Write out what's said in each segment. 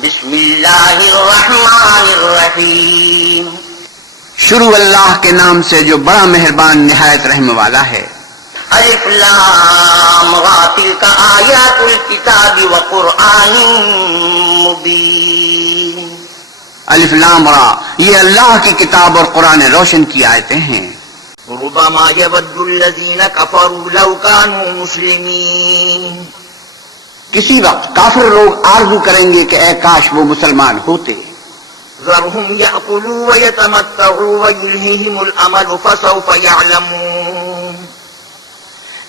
بسم اللہ الرحمن الرحیم. شروع اللہ کے نام سے جو بڑا مہربان نہایت رحم والا ہے. الف لام را تلک آیات الکتاب وقرآن مبین. الف لام را یہ اللہ کی کتاب اور قرآن روشن کی آیتیں ہیں. ربما يود الذین کفروا لو كانوا مسلمین. کسی وقت کافر لوگ آرزو کریں گے کہ اے کاش وہ مسلمان ہوتے. ذرهم يأكلوا ويتمتعوا ويلههم الأمل فسوف يعلمون.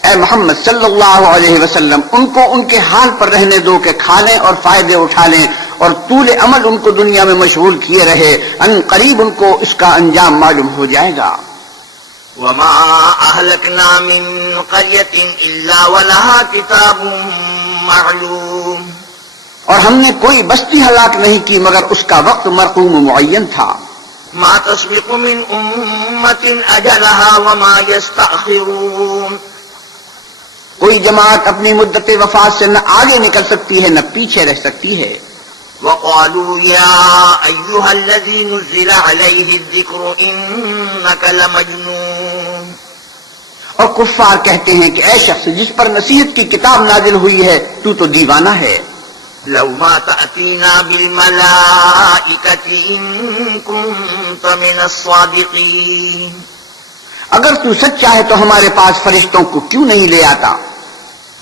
اے محمد صلی اللہ علیہ وسلم ان کو ان کے حال پر رہنے دو کہ کھا لیں اور فائدے اٹھا لیں اور طول عمل ان کو دنیا میں مشغول کیے رہے. ان قریب ان کو اس کا انجام معلوم ہو جائے گا. وما أهلكنا من قرية إلا ولها كتاب معلوم. اور ہم نے کوئی بستی ہلاک نہیں کی مگر اس کا وقت مرقوم و معین تھا. ما تسبق من أمة أجلها وما يستأخرون. کوئی جماعت اپنی مدت وفات سے نہ آگے نکل سکتی ہے نہ پیچھے رہ سکتی ہے. وقالوا يا أيها الذي نزل عليه الذكر إنك لمجنون. اور کفار کہتے ہیں کہ اے شخص جس پر نصیحت کی کتاب نازل ہوئی ہے تو دیوانہ ہے. لو ما تأتينا بالملائكة إن كنت من الصادقين. اگر تو سچا ہے تو ہمارے پاس فرشتوں کو کیوں نہیں لے آتا.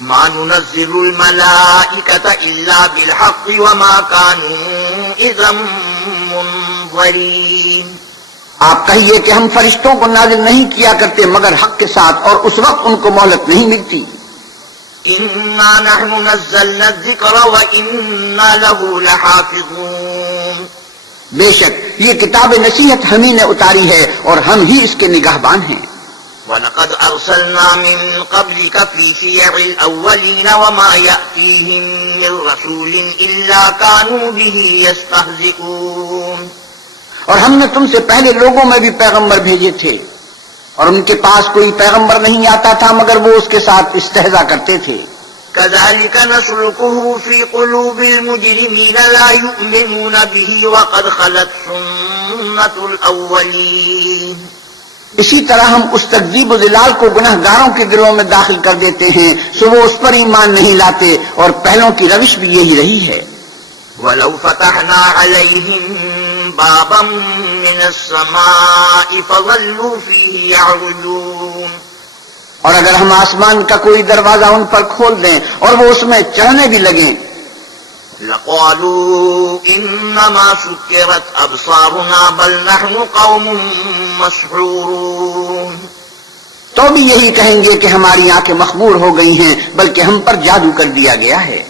ما ننزل الملائكة إلا بالحق وما كانوا إذا منظرين. آپ کہیے کہ ہم فرشتوں کو نازل نہیں کیا کرتے مگر حق کے ساتھ اور اس وقت ان کو مہلت نہیں ملتی. إنا نحن نزلنا الذكر وإنا له لحافظون. بے شک یہ کتاب نصیحت ہم ہی نے اتاری ہے اور ہم ہی اس کے نگہبان ہیں. وَلَقَدْ أَرْسَلْنَا مِن قَبْلِكَ فِي شِيَعِ الْأَوَّلِينَ وَمَا يَأْتِيهِم مِّن رَّسُولٍ إِلَّا كَانُوا بِهِ يَسْتَهْزِئُونَ. اور ہم نے تم سے پہلے لوگوں میں بھی پیغمبر بھیجے تھے اور ان کے پاس کوئی پیغمبر نہیں آتا تھا مگر وہ اس کے ساتھ استہزاء کرتے تھے. كَذَلِكَ نَسْلُكُهُ فِي قُلُوبِ الْمُجْرِمِينَ لَا يُؤْمِنُونَ بِهِ وَقَدْ خَلَتْ سُنَّةُ الْأَوَّلِينَ. اسی طرح ہم اس تکذیب و ضلال کو گناہ گاروں کے گروہ میں داخل کر دیتے ہیں سو وہ اس پر ایمان نہیں لاتے اور پہلوں کی روش بھی یہی رہی ہے. وَلَوْ فَتَحْنَا عَلَيْهِم بَابًا مِّنَ السَّمَاءِ فَظَلُّوا فِيهِ يَعْرُجُونَ. اور اگر ہم آسمان کا کوئی دروازہ ان پر کھول دیں اور وہ اس میں چڑھنے بھی لگیں لَقَالُوا إِنَّمَا سُكِّرَتْ أَبْصَارُنَا بَلْ نَحْنُ قَوْمٌ مَّسْحُورُونَ. تو بھی یہی کہیں گے کہ ہماری آنکھیں مخمور ہو گئی ہیں بلکہ ہم پر جادو کر دیا گیا ہے.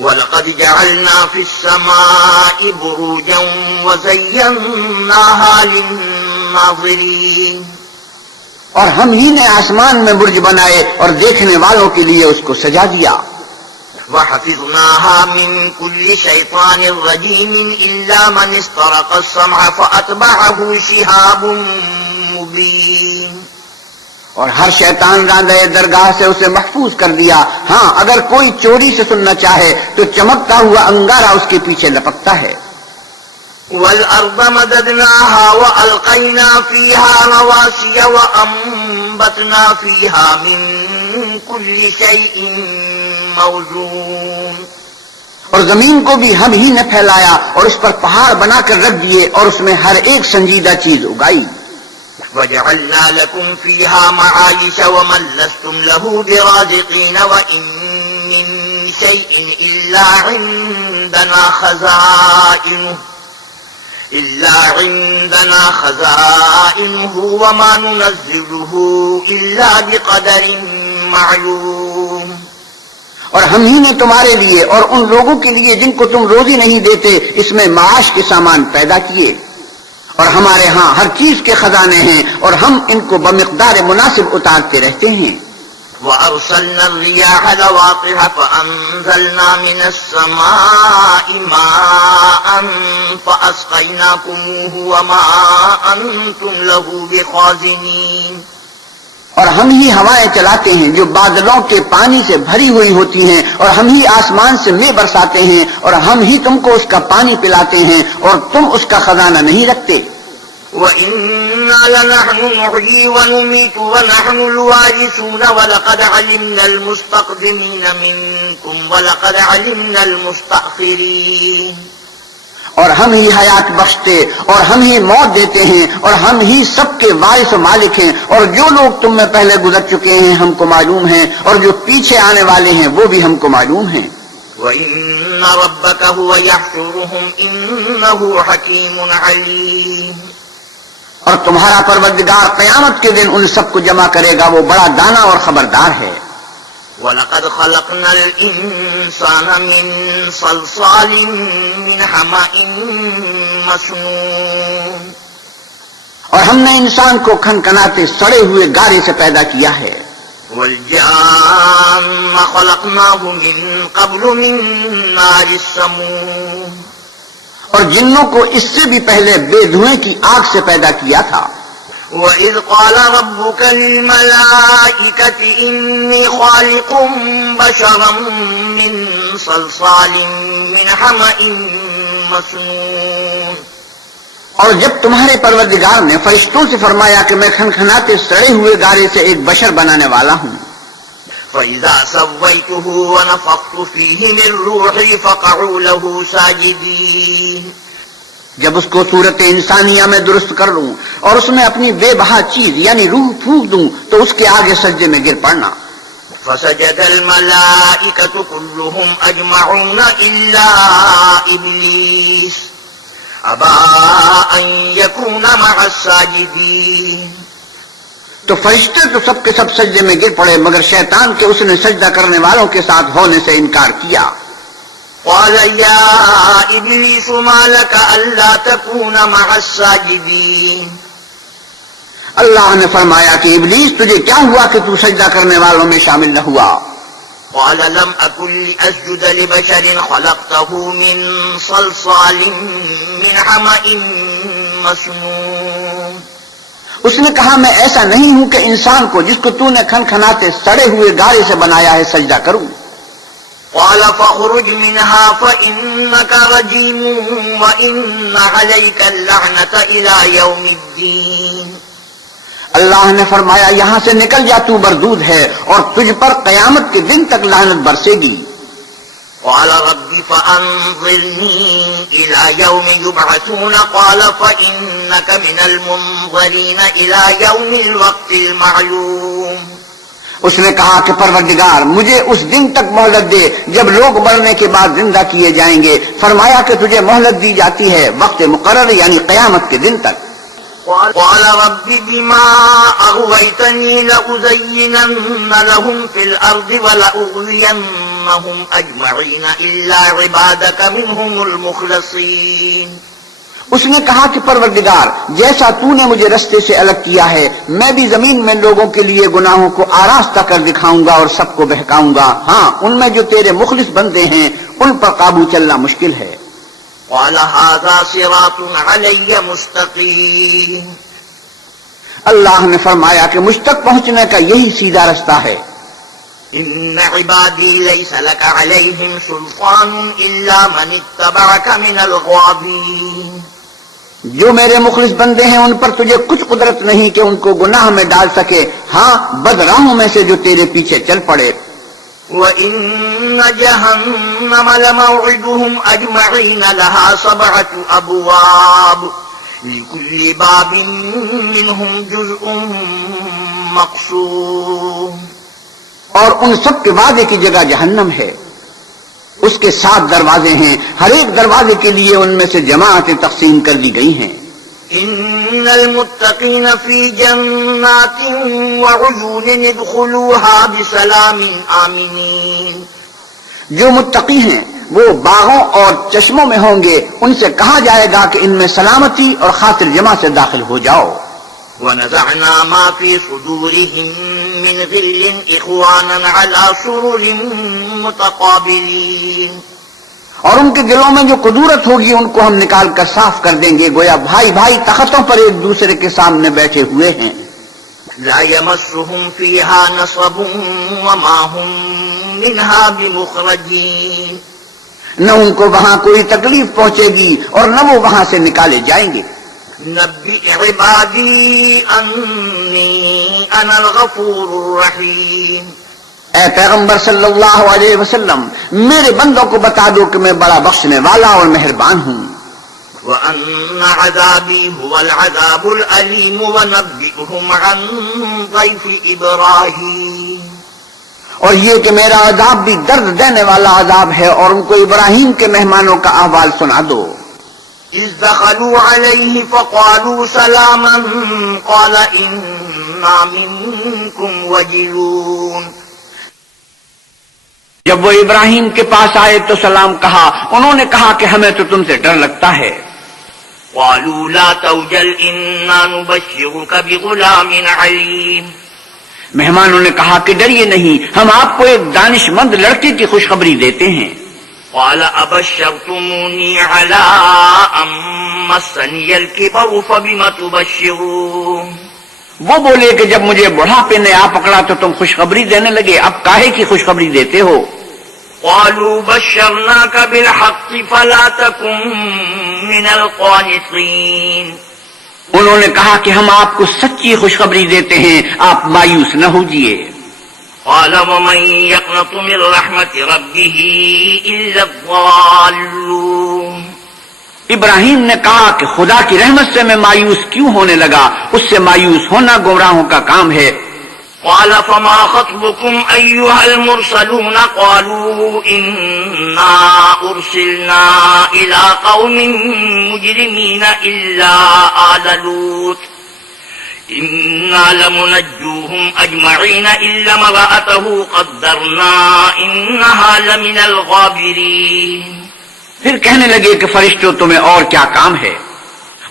وَلَقَدْ جَعَلْنَا فِي السَّمَاءِ بُرُوجًا وَزَيَّنَّاهَا لِلنَّاظِرِينَ. اور ہم ہی نے آسمان میں برج بنائے اور دیکھنے والوں کے لیے اس کو سجا دیا. وَحَفِظْنَاهَا مِن كُلِّ شَيْطَانٍ رَّجِيمٍ إِلَّا مَنِ اسْتَرَقَ السَّمْعَ فَأَتْبَعَهُ شِهَابٌ مُّبِينٌ. اور ہر شیطان راندہ درگاہ سے اسے محفوظ کر دیا. ہاں اگر کوئی چوری سے سننا چاہے تو چمکتا ہوا انگارہ اس کے پیچھے لپکتا ہے. وَالْأَرْضَ مَدَدْنَاهَا وَأَلْقَيْنَا فِيهَا رَوَاسِيَ وَأَنبَتْنَا فِيهَا مِن كُلِّ شَيْءٍ موزون. اور زمین کو بھی ہم ہی نے پھیلایا اور اس پر پہاڑ بنا کر رکھ دیے اور اس میں ہر ایک سنجیدہ چیز اگائی. وَجَعَلْنَا لَكُمْ فِيهَا مَعَايِشَ وَمَن لَّسْتُمْ لَهُ بِرَازِقِينَ وَإِن مِّن شَيْءٍ إِلَّا عِندَنَا خَزَائِنُهُ وَمَا نُنَزِّلُهُ إِلَّا بِقَدَرٍ مَّعْلُومٍ. اور ہم ہی نے تمہارے لیے اور ان لوگوں کے لیے جن کو تم روزی نہیں دیتے اس میں معاش کے سامان پیدا کیے. اور ہمارے ہاں ہر چیز کے خزانے ہیں اور ہم ان کو بمقدار مناسب اتارتے رہتے ہیں. وَأَرْسَلْنَا الرِّيَاحَ لَوَاقِحَ فَأَنزَلْنَا مِنَ السَّمَاءِ مَاءً فَأَسْقَيْنَاكُمُوهُ وَمَا أَنتُمْ لَهُ بِخَازِنِينَ. اور ہم ہی ہوائیں چلاتے ہیں جو بادلوں کے پانی سے بھری ہوئی ہوتی ہیں، اور ہم ہی آسمان سے مے برساتے ہیں، اور ہم ہی تم کو اس کا پانی پلاتے ہیں، اور تم اس کا خزانہ نہیں رکھتے۔ وَإِنَّا لَنَحْنُ نُحْيِي وَنُمِيتُ وَنَحْنُ الْوَارِثُونَ وَلَقَدْ عَلِمْنَا الْمُسْتَقْدِمِينَ مِنكُمْ وَلَقَدْ عَلِمْنَا الْمُسْتَأْخِرِينَ۔ اور ہم ہی حیات بخشتے اور ہم ہی موت دیتے ہیں، اور ہم ہی سب کے وارث و مالک ہیں، اور جو لوگ تم میں پہلے گزر چکے ہیں ہم کو معلوم ہیں، اور جو پیچھے آنے والے ہیں وہ بھی ہم کو معلوم ہیں۔ وَإِنَّ رَبَّكَ هُوَ يَحْشُرُهُمْ إِنَّهُ حَكِيمٌ عَلِيمٌ۔ اور تمہارا پروردگار قیامت کے دن ان سب کو جمع کرے گا، وہ بڑا دانا اور خبردار ہے۔ وَلَقَدْ خَلَقْنَا الْإِنسَانَ مِنْ صَلْصَالٍ مِنْ حَمَإٍ مَسْنُونٍ۔ اور ہم نے انسان کو کھنکھناتے سڑے ہوئے گارے سے پیدا کیا ہے۔ وَالْجَانَّ خَلَقْنَاهُ مِنْ قَبْلُ مِنْ نَارِ السَّمُومِ۔ اور جنوں کو اس سے بھی پہلے بے دھوئیں کی آگ سے پیدا کیا تھا۔ وَإِذْ قَالَ رَبُّكَ لِلْمَلَائِكَةِ إِنِّي خَالِقٌ بَشَرًا مِّن صَلْصَالٍ مِّنْ حَمَإٍ مَّسْنُونٍ۔ اور جب تمہارے پروردگار نے فرشتوں سے فرمایا کہ میں کھنکھناتے سڑے ہوئے گارے سے ایک بشر بنانے والا ہوں، فَإِذَا سَوَّيْتُهُ وَنَفَخْتُ فِيهِ مِن رُّوحِي فَقَعُوا لَهُ سَاجِدِينَ۔ جب اس کو صورت انسانیہ میں درست کر لوں اور اس میں اپنی بے بہا چیز یعنی روح پھونک دوں تو اس کے آگے سجدے میں گر پڑنا۔ فَسَجَدَ الْمَلَائِكَةُ كُلُّهُمْ أَجْمَعُونَ إِلَّا إِبْلِيسَ أَبَىٰ أَن يَكُونَ مَعَ السَّاجِدِينَ۔ تو فرشتے تو سب کے سب سجدے میں گر پڑے مگر شیطان کے اس نے سجدہ کرنے والوں کے ساتھ ہونے سے انکار کیا۔ قال يا إبليس ما لك ألا تكون مع الساجدين۔ اللہ نے فرمایا کہ ابلیس تجھے کیا ہوا کہ تو سجدہ کرنے والوں میں شامل نہ ہوا؟ قال لم أكن لأسجد لبشر خلقته من صلصال من حمأ مسنون۔ اس نے کہا میں ایسا نہیں ہوں کہ انسان کو جس کو تو نے کھنکھناتے سڑے ہوئے گارے سے بنایا ہے سجدہ کروں۔ قال فاخرج منها فإنك رجيم وإن عليك اللعنة إلى يوم الدين۔ اللہ نے فرمایا یہاں سے نکل جا، تو مردود ہے اور تجھ پر قیامت کے دن تک لعنت برسے گی۔ قال رب فأنظرني إلى يوم يبعثون قال فإنك من المنظرين إلى يوم الوقت المعلوم۔ اس نے کہا کہ پروردگار مجھے اس دن تک مہلت دے جب لوگ مرنے کے بعد زندہ کیے جائیں گے۔ فرمایا کہ تجھے مہلت دی جاتی ہے وقت مقرر یعنی قیامت کے دن تک۔ قال رب بما أغويتني لأزينن لهم في الأرض ولأغوينهم أجمعين إلا عبادك منهم المخلصين۔ اس نے کہا کہ پروردگار جیسا تو نے مجھے رستے سے الگ کیا ہے میں بھی زمین میں لوگوں کے لیے گناہوں کو آراستہ کر دکھاؤں گا اور سب کو بہکاؤں گا، ہاں ان میں جو تیرے مخلص بندے ہیں ان پر قابو چلنا مشکل ہے۔ قال هذا صراط علي مستقيم۔ اللہ نے فرمایا کہ مجھ تک پہنچنے کا یہی سیدھا رستہ ہے۔ إن عبادي ليس لك عليهم سلطان إلا من اتبعك من الغاوين۔ جو میرے مخلص بندے ہیں ان پر تجھے کچھ قدرت نہیں کہ ان کو گناہ میں ڈال سکے، ہاں بدراہوں میں سے جو تیرے پیچھے چل پڑے۔ وَإِنَّ جَهَنَّمَ لَمَوْعِدُهُمْ أَجْمَعِينَ لَهَا 7 أَبْوَابٍ لِكُلِّ بَابٍ مِّنْهُمْ جُزْءٌ مَّقْسُومٌ۔ اور ان سب کے وعدے کی جگہ جہنم ہے، اس کے 7 دروازے ہیں، ہر ایک دروازے کے لیے ان میں سے جماعتیں تقسیم کر دی گئی ہیں۔ إن المتقين في جنات وعيون ادخلوها بسلام آمنين۔ جو متقی ہیں وہ باغوں اور چشموں میں ہوں گے، ان سے کہا جائے گا کہ ان میں سلامتی اور خاطر جمع سے داخل ہو جاؤ۔ ونزعنا ما في صدورهم من غل إخوانا على سرر متقابلين۔ اور ان کے دلوں میں جو قدورت ہوگی ان کو ہم نکال کر صاف کر دیں گے، گویا بھائی بھائی تختوں پر ایک دوسرے کے سامنے بیٹھے ہوئے ہیں۔ لا يمسهم فيها نصب وما هم منها بمخرجين. نہ ان کو وہاں کوئی تکلیف پہنچے گی اور نہ وہ وہاں سے نکالے جائیں گے. نبئ عبادی انی انا الغفور الرحیم. اے پیغمبر صلی اللہ علیہ وسلم میرے بندوں کو بتا دو کہ میں بڑا بخشنے والا اور مہربان ہوں. وَأَنَّ عَذَابِي هُوَ الْعَذَابُ الْأَلِيمُ وَنَبِّئْهُمْ عَنْ ضَيْفِ إِبْرَاهِيمَ. اور یہ کہ میرا عذاب بھی درد دینے والا عذاب ہے اور ان کو ابراہیم کے مہمانوں کا احوال سنا دو. إِذْ دَخَلُوا عَلَيْهِ فَقَالُوا سَلَامًا قَالَ إِنَّا مِنكُمْ وَجِلُونَ. جب وہ ابراہیم کے پاس آئے تو سلام کہا. انہوں نے کہا کہ ہمیں تو تم سے ڈر لگتا ہے. قالوا لا توجل إنا نبشرك بغلام عليم. مہمانوں نے کہا کہ ڈریے نہیں، ہم آپ کو ایک دانش مند لڑکے کی خوشخبری دیتے ہیں. قال أبشرتموني على أن مسني الكبر فبم تبشرون. وہ بولے کہ جب مجھے بڑھاپے نے آ پکڑا تو تم خوشخبری دینے لگے، اب کاہے کی خوشخبری دیتے ہو؟ قالوا بشرناك بالحق فلا تكن من القانطين. انہوں نے کہا کہ ہم آپ کو سچی خوشخبری دیتے ہیں، آپ مایوس نہ ہوجیے. قال ومن يقنط من رحمة ربه إلا الضالون. ابراہیم نے کہا کہ خدا کی رحمت سے میں مایوس کیوں ہونے لگا؟ اس سے مایوس ہونا گمراہوں کا کام ہے. قال فما خطبكم أيها المرسلون قالوا إنا أرسلنا إلى قوم مجرمين إلا آل لوط إنا لمنجوهم أجمعين إلا امرأته قدرنا إنها لمن الغابرين. پھر کہنے لگے کہ فرشتوں تمہیں اور کیا کام ہے؟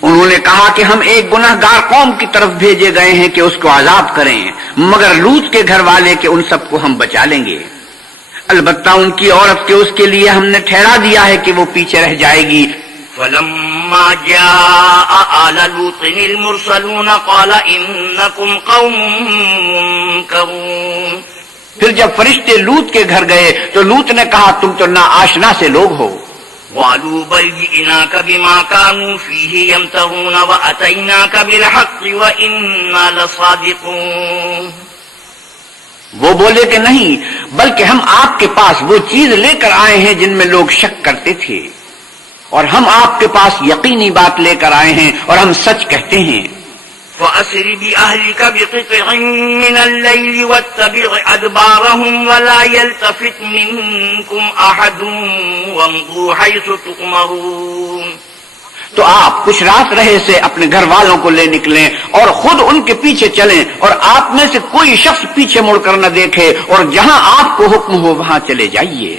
انہوں نے کہا کہ ہم ایک گناہ گار قوم کی طرف بھیجے گئے ہیں کہ اس کو عذاب کریں، مگر لوط کے گھر والے کہ ان سب کو ہم بچا لیں گے. البتہ ان کی عورت کے اس کے لیے ہم نے ٹھہرا دیا ہے کہ وہ پیچھے رہ جائے گی. فلما جاء آل لوط المرسلون قال إنكم قوم منكرون. پھر جب فرشتے لوط کے گھر گئے تو لوط نے کہا تم تو نا آشنا سے لوگ ہو. قالوا بل جئناك بما كانوا فيه يمترون وأتيناك بالحق وإنا لصادقون. وہ بولے کہ نہیں، بلکہ ہم آپ کے پاس وہ چیز لے کر آئے ہیں جن میں لوگ شک کرتے تھے، اور ہم آپ کے پاس یقینی بات لے کر آئے ہیں اور ہم سچ کہتے ہیں. فأسر بأهلك بقطع من الليل واتبع أدبارهم ولا يلتفت منكم أحد وامضوا حيث تؤمرون. تو آپ کچھ رات رہے سے اپنے گھر والوں کو لے نکلیں اور خود ان کے پیچھے چلیں، اور آپ میں سے کوئی شخص پیچھے مڑ کر نہ دیکھے، اور جہاں آپ کو حکم ہو وہاں چلے جائیے.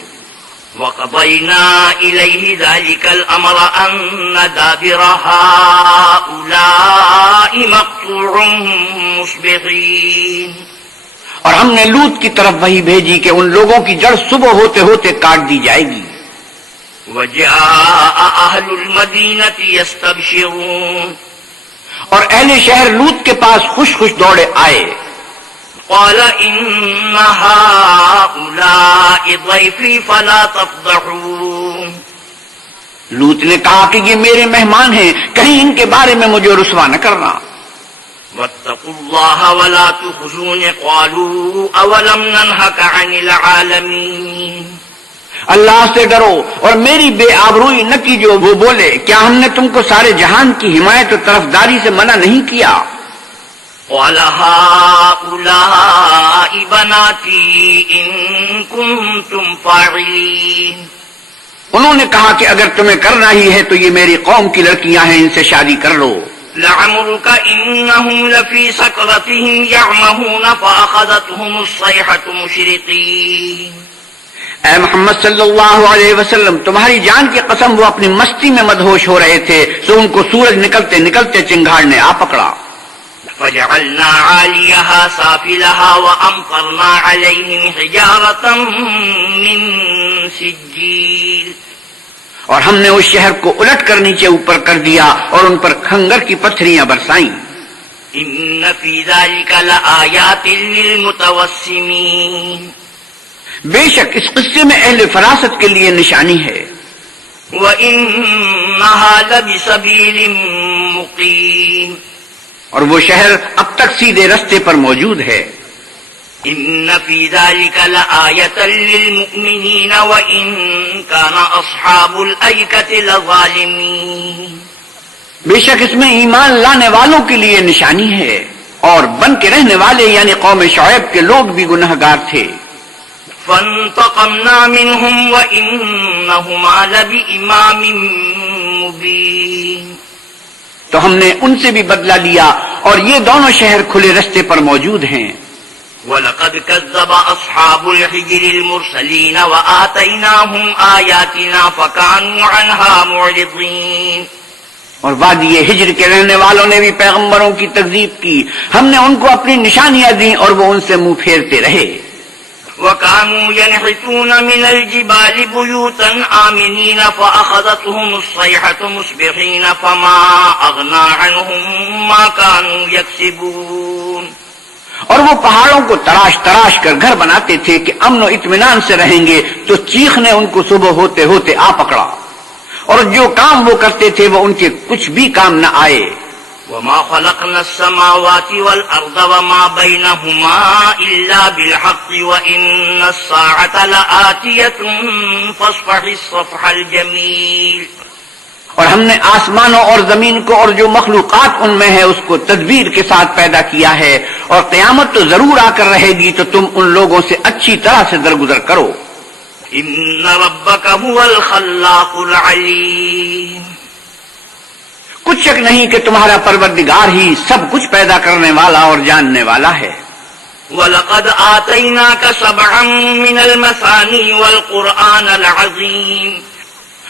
وَقَضَيْنَا إِلَيْهِ ذَلِكَ الْأَمْرَ أَنَّ دَابِرَ هَٰؤُلَاءِ مَقْطُوعٌ مُصْبِحِينَ. اور ہم نے لوط کی طرف وحی بھیجی کہ ان لوگوں کی جڑ صبح ہوتے ہوتے کاٹ دی جائے گی. وَجَاءَ أَهْلُ الْمَدِينَةِ يَسْتَبْشِرُونَ. اور اہل شہر لوط کے پاس خوش خوش دوڑے آئے. قال إن هؤلاء ضيفي فلا تفضحون. لوط نے کہا کہ یہ میرے مہمان ہیں، کہیں ان کے بارے میں مجھے رسوا نہ کرنا. واتقوا الله ولا تخزون قالوا أولم ننهك عن العالمين. اللہ سے ڈرو اور میری بے آبروئی نہ کیجو. وہ بولے کیا ہم نے تم کو سارے جہان کی حمایت و طرفداری سے منع نہیں کیا؟ قال هؤلاء بناتي إن كنتم فاعلين. انہوں نے کہا کہ اگر تمہیں کرنا ہی ہے تو یہ میری قوم کی لڑکیاں ہیں، ان سے شادی کر لو. لعمرك إنهم لفي سكرتهم يعمهون فأخذتهم الصيحة مشرقين. اے محمد صلی اللہ علیہ وسلم، تمہاری جان کی قسم وہ اپنی مستی میں مدہوش ہو رہے تھے، سو ان کو سورج نکلتے نکلتے چنگاڑنے آ پکڑا. فجعلنا عاليها سافلها وأمطرنا عليهم حجارة من سجيل. اور ہم نے اس شہر کو الٹ کر نیچے اوپر کر دیا اور ان پر کھنگر کی پتھریاں برسائیں. ان فی ذلک لآیات للمتوسمین، بے شک اس قصے میں اہل فراست کے لیے نشانی ہے. وَإِنَّهَا لَبِسَبِيلٍ مُقِيمٍ، اور وہ شہر اب تک سیدھے رستے پر موجود ہے. ان فی ذلک لآیۃ للمؤمنین وإن کان اصحاب الایکۃ لظالمین، بے شک اس میں ایمان لانے والوں کے لیے نشانی ہے، اور بن کے رہنے والے یعنی قوم شعیب کے لوگ بھی گنہگار تھے. فانتقمنا منهم وإنهما لبإمام مبین، تو ہم نے ان سے بھی بدلہ لیا اور یہ دونوں شہر کھلے رستے پر موجود ہیں. وَلَقَدْ كَذَّبَ أَصْحَابُ الْحِجْرِ الْمُرْسَلِينَ وَآتَيْنَاهُمْ آيَاتِنَا فَكَانُوا عَنْهَا مُعْرِضِينَ، اور وادی ہجر کے رہنے والوں نے بھی پیغمبروں کی تکذیب کی، ہم نے ان کو اپنی نشانیاں دیں اور وہ ان سے منہ پھیرتے رہے. وَكَانُوا يَنْحِتُونَ مِنَ الْجِبَالِ بُيُوتًا آمِنِينَ فَأَخَذَتْهُمُ الصَّيْحَةُ مُصْبِحِينَ فَمَا أَغْنَىٰ عَنْهُم مَّا كَانُوا يَكْسِبُونَ، اور وہ پہاڑوں کو تراش تراش کر گھر بناتے تھے کہ امن و اطمینان سے رہیں گے، تو چیخ نے ان کو صبح ہوتے ہوتے آ پکڑا، اور جو کام وہ کرتے تھے وہ ان کے کچھ بھی کام نہ آئے. وَمَا خَلَقْنَا السَّمَاوَاتِ وَالْأَرْضَ وَمَا بَيْنَهُمَا إِلَّا بِالْحَقِّ وَإِنَّ السَّاعَةَ لَآتِيَةٌ فَاصْفَحِ الصَّفْحَ الْجَمِيلَ، اور ہم نے آسمانوں اور زمین کو اور جو مخلوقات ان میں ہے اس کو تدبیر کے ساتھ پیدا کیا ہے، اور قیامت تو ضرور آ کر رہے گی، تو تم ان لوگوں سے اچھی طرح سے درگزر کرو. إِنَّ رَبَّكَ هُوَ الْخَلَّاقُ الْعَلِيمُ، کچھ شک نہیں کہ تمہارا پروردگار ہی سب کچھ پیدا کرنے والا اور جاننے والا ہے. وَلَقَدْ آتَيْنَاكَ سَبْعًا مِّنَ الْمَثَانِي وَالْقُرْآنَ الْعَظِيمَ،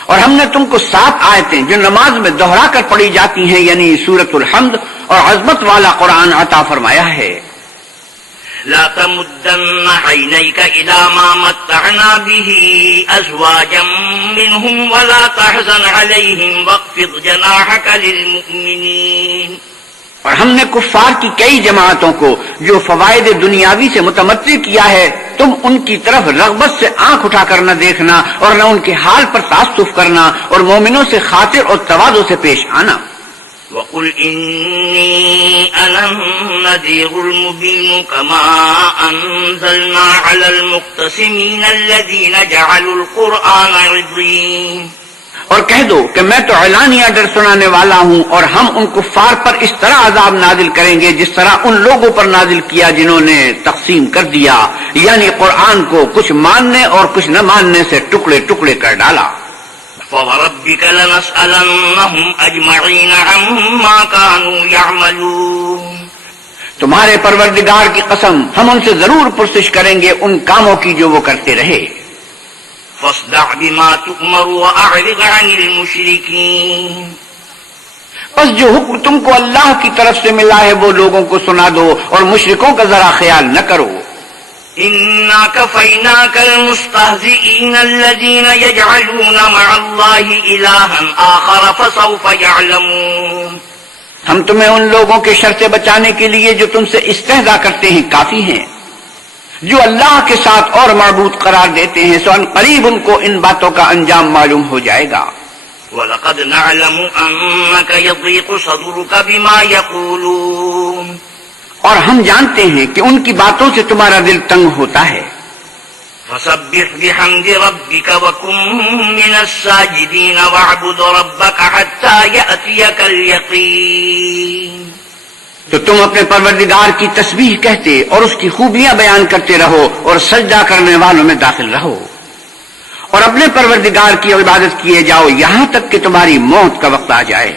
اور ہم نے تم کو 7 آیتیں جو نماز میں دہرا کر پڑھی جاتی ہیں یعنی سورۃ الحمد اور عظمت والا قرآن عطا فرمایا ہے. لا تمدن عينيك إلى ما متعنا به أزواجا منهم ولا تحزن عليهم واخفض جناحك للمؤمنين، اور ہم نے کفار کی کئی جماعتوں کو جو فوائد دنیاوی سے متمتع کیا ہے، تم ان کی طرف رغبت سے آنکھ اٹھا کر نہ دیکھنا اور نہ ان کے حال پر تعسف کرنا، اور مومنوں سے خاطر اور تواضع سے پیش آنا. وَقُلْ إِنِّي أَنَا النَّذِيرُ الْمُبِينُ كَمَا أَنزَلْنَا عَلَى الْمُقْتَسِمِينَ الَّذِينَ جَعَلُوا الْقُرْآنَ عِضِينَ، اور کہہ دو کہ میں تو اعلانیہ ڈر سنانے والا ہوں، اور ہم ان کفار پر اس طرح عذاب نازل کریں گے جس طرح ان لوگوں پر نازل کیا جنہوں نے تقسیم کر دیا، یعنی قرآن کو کچھ ماننے اور کچھ نہ ماننے سے ٹکڑے ٹکڑے کر ڈالا. فَوَرَبِّكَ لَنَسْأَلَنَّهُمْ أَجْمَعِينَ عَمَّا كَانُوا يَعْمَلُونَ، تمہارے پروردگار کی قسم ہم ان سے ضرور پرسش کریں گے ان کاموں کی جو وہ کرتے رہے. فَاصْدَعْ بِمَا تُؤْمَرُ وَأَعْرِضْ عَنِ الْمُشْرِكِينَ، بس جو حکم تم کو اللہ کی طرف سے ملا ہے وہ لوگوں کو سنا دو اور مشرکوں کا ذرا خیال نہ کرو. إِنَّا كَفَيْنَاكَ الْمُسْتَهْزِئِينَ الَّذِينَ يَجْعَلُونَ مَعَ اللَّهِ إِلَٰهًا آخَرَ فَسَوْفَ يَعْلَمُونَ، ہم تمہیں ان لوگوں کے شر سے بچانے کے لیے جو تم سے استہزاء کرتے ہیں کافی ہیں، جو اللہ کے ساتھ اور معبود قرار دیتے ہیں، سو ان قریب ان کو ان باتوں کا انجام معلوم ہو جائے گا. وَلَقَدْ نَعْلَمُ أَنَّكَ يَضِيقُ صَدْرُكَ بِمَا يَقُولُونَ، اور ہم جانتے ہیں کہ ان کی باتوں سے تمہارا دل تنگ ہوتا ہے. فَسَبِّحْ بِحَمْدِ رَبِّكَ وَكُن مِّنَ السَّاجِدِينَ وَاعْبُدْ رَبَّكَ حَتَّىٰ يَأْتِيَكَ الْيَقِينُ، تو تم اپنے پروردگار کی تسبیح کہتے اور اس کی خوبیاں بیان کرتے رہو اور سجدہ کرنے والوں میں داخل رہو، اور اپنے پروردگار کی عبادت کیے جاؤ یہاں تک کہ تمہاری موت کا وقت آ جائے.